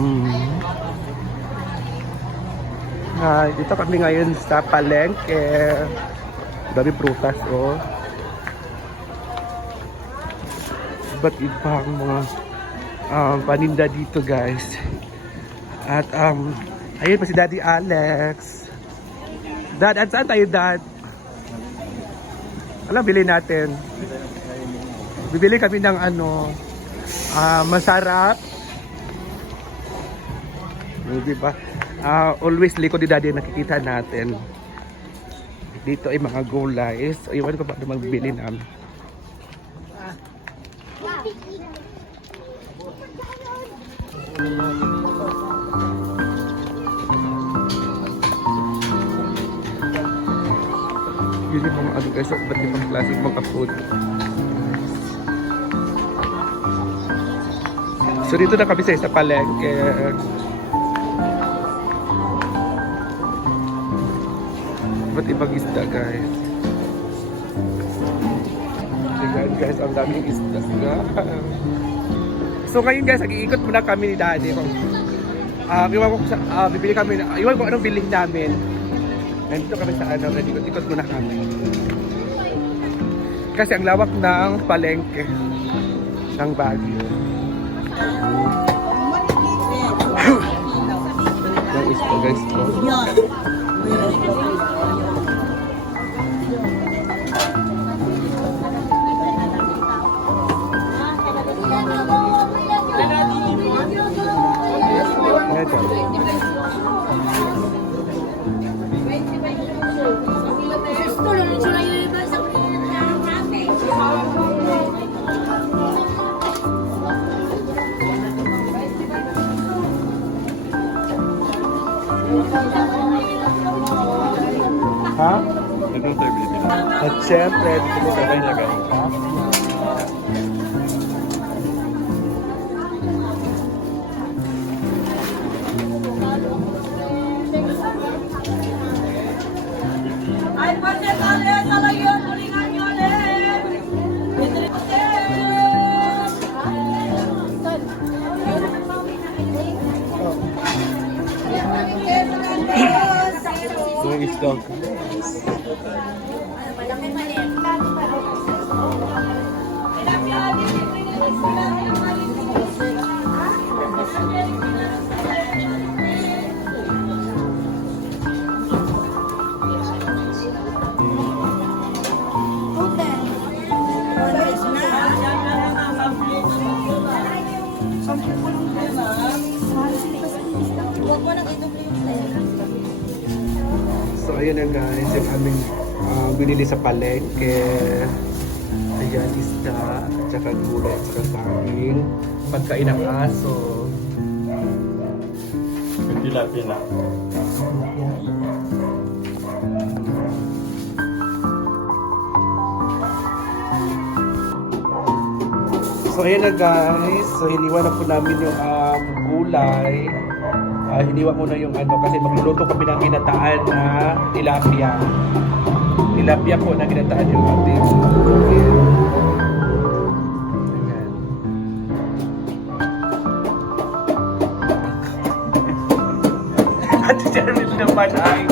Mm. Ah, dito kami ngayon sa palengke. Dami prutas, oh. Iba't ibang mga um, paninda dito, guys. At, um, ayun pa si Daddy Alex. Dad, at saan tayo, Dad? Alam, bili natin. Bibili kami ng ano, ah, masarap. Di ba? Ah, always likod ni daddy nakikita natin. Dito ay mga gulay. So, iwan ko pa na magbili namin. Yun yung mga ano guys, ba't ibang klase mga food. So dito na kami sa isa palengke. Ibang isda guys? Tingnan guys, ang daming isda. So ngayon guys, nag-iikot muna kami ni daddy. Um, iwan ko ah, bibili kami, iwan ko anong bilhin namin. Nandito kami sa ano, nag-ikot-ikot muna kami. Kasi ang lawak ng palengke ng Baguio. Yan is the guys ko. Ito. Ha? Ito tayo bilibili. At syempre, bibili sa Sabay na Mga guys, yung aming ah, binili sa palengke. Ayan, isda, at saka gulay, at saka saging. Pagkain ng aso. Pila-pila. So ayan na guys, so hiniwa na po namin yung um, gulay. Ah, hiniwa muna yung ano kasi magluluto kami ng ginataan na tilapia. Tilapia po na ginataan yung ating Ayan. At si Jeremy naman ay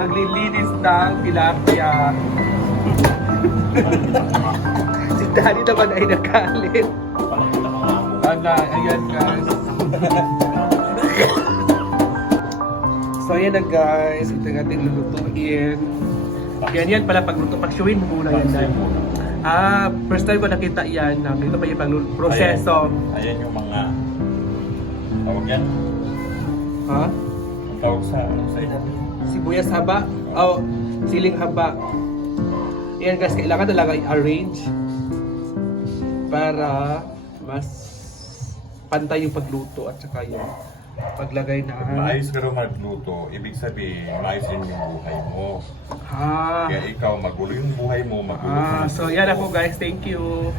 naglilinis ng tilapia. si Daddy naman ay nagalit. Ana, ayan guys. so ayan na guys, ito yung ating lulutuin. Yan yan pala pagluto, pag-showin mo muna yan. Dad. Ah, first time ko nakita yan. na Ito pa yung pagluto, proseso. Ayan yung mga... Tawag yan? Ha? Ang tawag sa ano sa ito? Sibuyas haba. Oh, siling haba. Yan guys, kailangan talaga i-arrange para mas pantay yung pagluto at saka yung paglagay Pag ng maayos ka rin magluto, ibig sabihin, maayos din yung buhay mo. ah, Kaya ikaw, magulo yung buhay mo, magulo ah, yung so yan ako guys, thank you.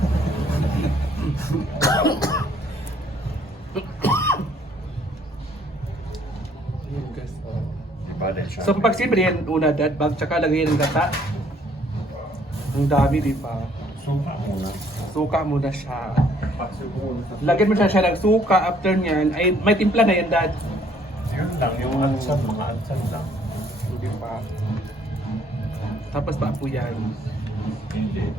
Guys. oh. Iba din siya. So pag yan una dad bag tsaka lagay ng gata. Ang dami di ba? Suka muna. Suka muna siya. Paksiw ko muna. Lagyan mo siya siya ng suka. After niyan, ay may timpla na yan, dad. Yun lang, yung ansad, mga ansad lang. Hindi pa. Tapos pa po yan. Hindi.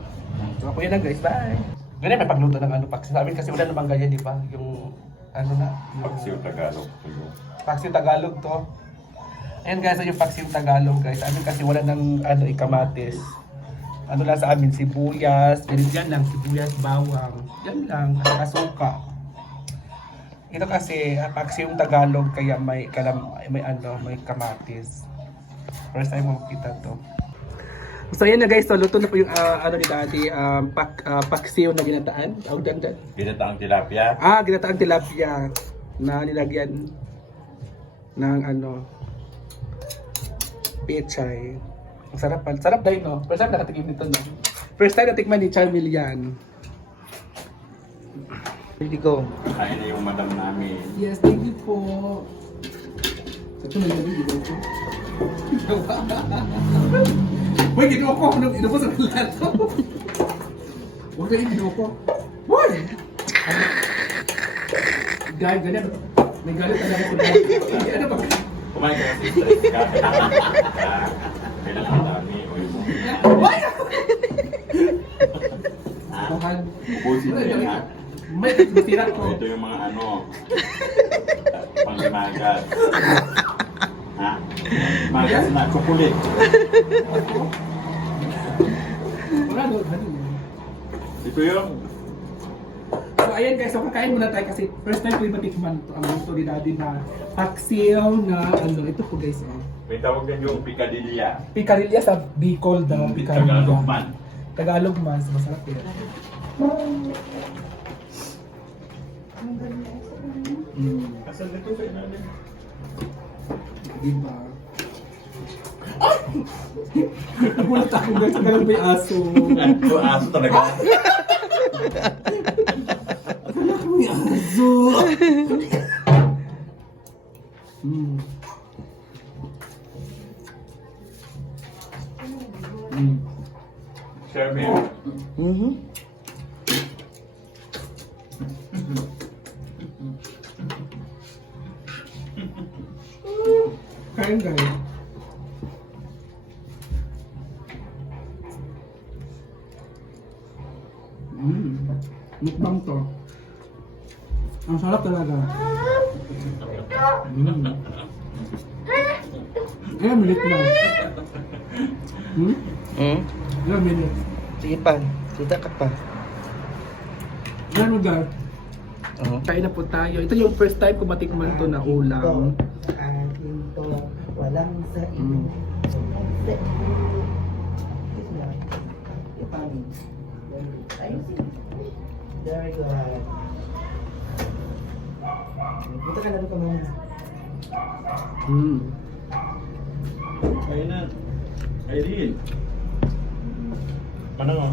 So ako yan na guys, bye! Ganyan may pagluto ng ano paksiw. Sa amin kasi wala namang ganyan, di ba? Yung ano na? yung- Paksiw Tagalog. Tuyo. Paksiw Tagalog to. Ayan guys, yung paksiw Tagalog guys. Amin kasi wala ng ano, ikamatis. Ano lang sa amin, sibuyas. Ganyan yan lang, sibuyas, bawang. Yan lang, at. Ito kasi, ah, paksiw Tagalog kaya may, kalam, may ano, may kamatis. First time mo makita to. So yan na guys, so luto na po yung ah, ano ni dati, um, pak, ah, paksiw na ginataan. Tawag dyan dyan. Ginataang tilapia. Ah, ginataang tilapia na nilagyan ng ano pechay. Ang sarap pala. Sarap dahil no? First time nakatikim nito no? First time natikman ni Charmel yan. Ready go. Kain na yung madam namin. Yes, thank you po. Sa ito may gabi, di ko. Uy, ginawa ko. Ano, ino po sa plato. Huwag na yung ginawa ko. Boy! Guy, ganyan. May galit talaga ko. Ano ba? Kumain ka kasi stress ka. Kailangan dami. O yung? Tuhan. Ubusin mo yan ha. May natira ko. Ito yung mga ano. Panglimagas. Ha? Magas na kukulit. Ito yung So ayan guys, so kakain muna tayo kasi first time ko yung matikman to, ang gusto ni daddy na paksiw na ano, ito po guys oh. May tawag din yung picadilla. Picarilya sa Bicol daw, Picarilya. Tagalog man. Tagalog man, masarap yan. Mm, Kasal dito sa ilalim. di ba? Nagulat ako guys, tagal may aso. Ito aso talaga. May aso. Mm. Mm. Mukbang to. Ang sarap talaga. Mm. Ilang minute na? Hmm? Hmm? Ilang minute? Sige pa. Sita ka pa. Ilang lugar? Oo. Kain na po tayo. Ito yung first time ko matikman to na ulam. Akin to, walang sa Mm. Very good. Buta ka laro ka muna. Mm. Ayun na. Irene. Ano mo?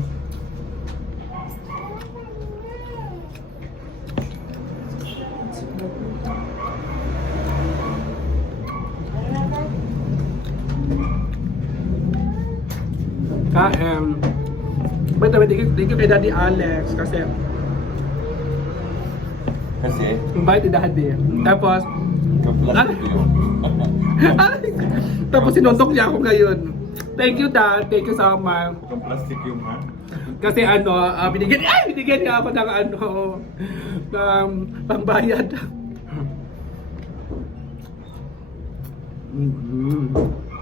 Kain. By the way, thank you, thank you kay Daddy Alex kasi Kasi, invite ni Daddy. Tapos, yun. tapos sinuntok niya ako ngayon. Thank you, Dad. Thank you so much. Yung plastic yung ha? Kasi ano, ah, binigyan, ay, binigyan niya ako ng ano, ng pangbayad. Mm-hmm.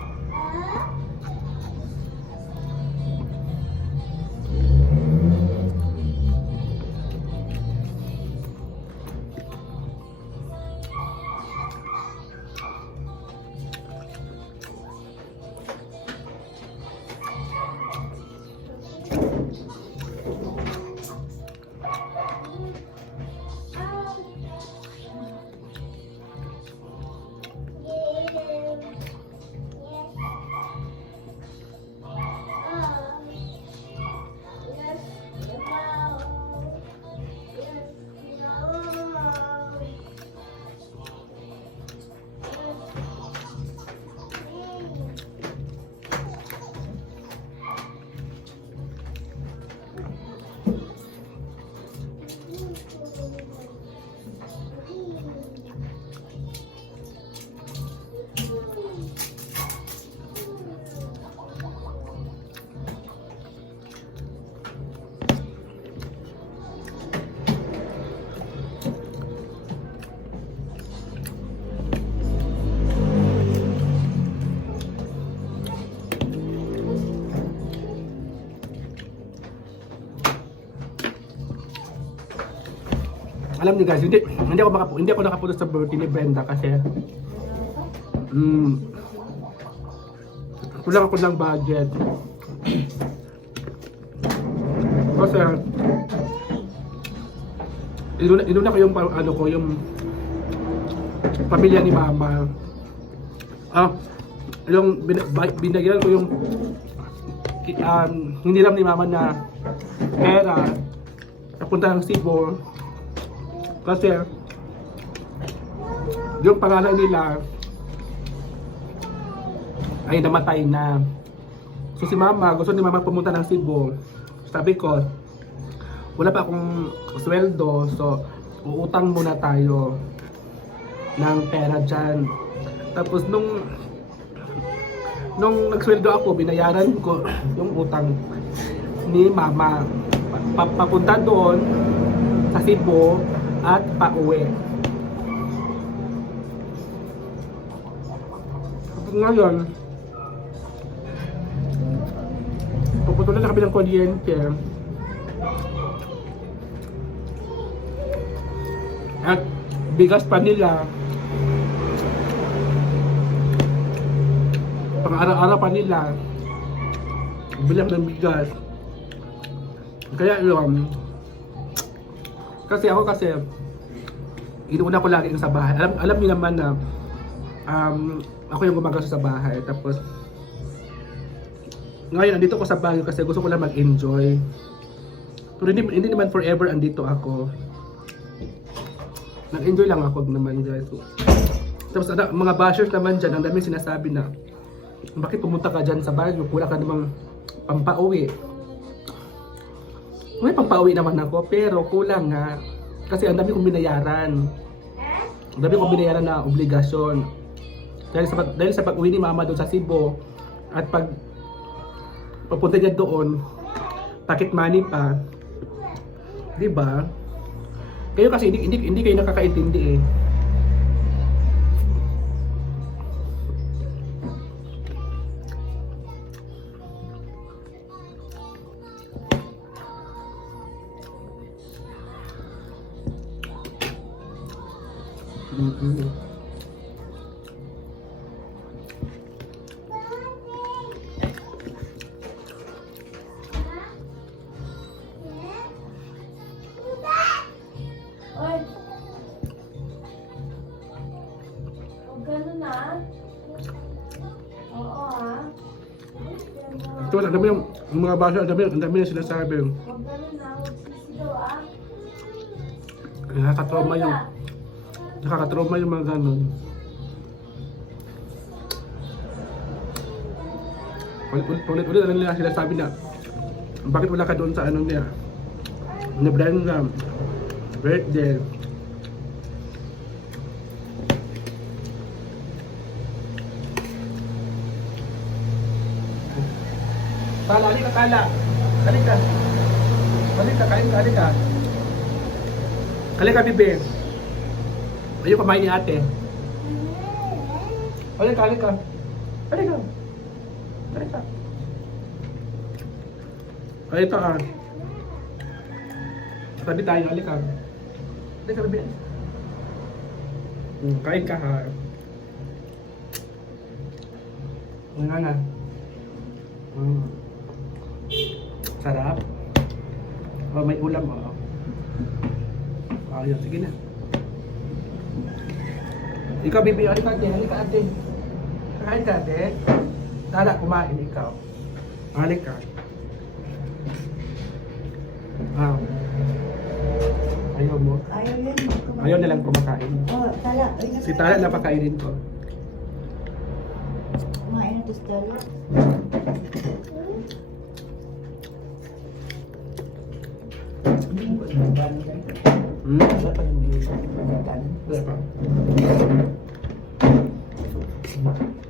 Alam niyo guys, hindi hindi ako makapu hindi ako nakapunta sa birthday ni Brenda kasi mm, kulang ako ng budget. Kasi inuna, inuna ko yung ano ko yung pamilya ni mama. Ah, yung bin, binagyan ko yung um, hiniram ni mama na pera napunta ng Cebu kasi yung pangalan nila ay namatay na. So si mama gusto ni mama pumunta ng Cebu. Sabi ko wala pa akong sweldo so uutang muna tayo ng pera dyan. Tapos nung nung nagsweldo ako binayaran ko yung utang ni mama. Pa- papunta doon sa Cebu at pauwi. Ngayon, puputulan na kami ng kuryente. At bigas pa nila. Pang araw-araw pa nila. Bilang ng bigas. Kaya yun, kasi ako kasi, inuuna ko lagi sa bahay. Alam, alam niyo naman na um, ako yung gumagawa sa bahay. Tapos, ngayon, andito ko sa Baguio kasi gusto ko lang mag-enjoy. Pero hindi, hindi naman forever andito ako. Nag-enjoy lang ako naman guys. Tapos ano, mga bashers naman dyan, ang dami sinasabi na bakit pumunta ka dyan sa Baguio? Wala ka namang pampauwi. May pampauwi naman ako, pero kulang nga. Kasi ang dami kong binayaran. Ang dami kong binayaran na obligasyon. Dahil sa, dahil sa pag-uwi ni mama doon sa Cebu, at pag papunta niya doon, pocket money pa. Di ba? Kayo kasi hindi, hindi, hindi kayo nakakaintindi eh. Oo ah. Ito, ang dami yung, yung mga basa, ang dami, ang dami yung sinasabi. Huwag na. Huwag sisigaw ah. Nakakatrauma yung, nakakatrauma yung mga ganun. Ulit, ulit, ulit, ulit, ano nila sinasabi na, bakit wala ka doon sa ano niya? Ni Brenda, birthday. Tala, halika, tala. Halika. Halika, kain ka, halika. Halika, bibi. Ayaw kumain ni ate. Halika, halika. Halika. Halika. Ito ah. Tabi tayo, halika. Halika, bibi. Hmm, kain ka ha. Ano nga na? Mm. Sarap. Oh, may ulam oh. Oh, yun. Sige na. Ikaw, bibi. Halika, ate. Halika, ate. Kain ka, ate. Tala, kumain ikaw. Halika. Ah. Ayaw mo. Ayaw yan. Ayaw nilang kumakain. Oh, tala. Ay, Si Tala napakainin ko. Kumain na to si Tala. Hmm? Wala pa.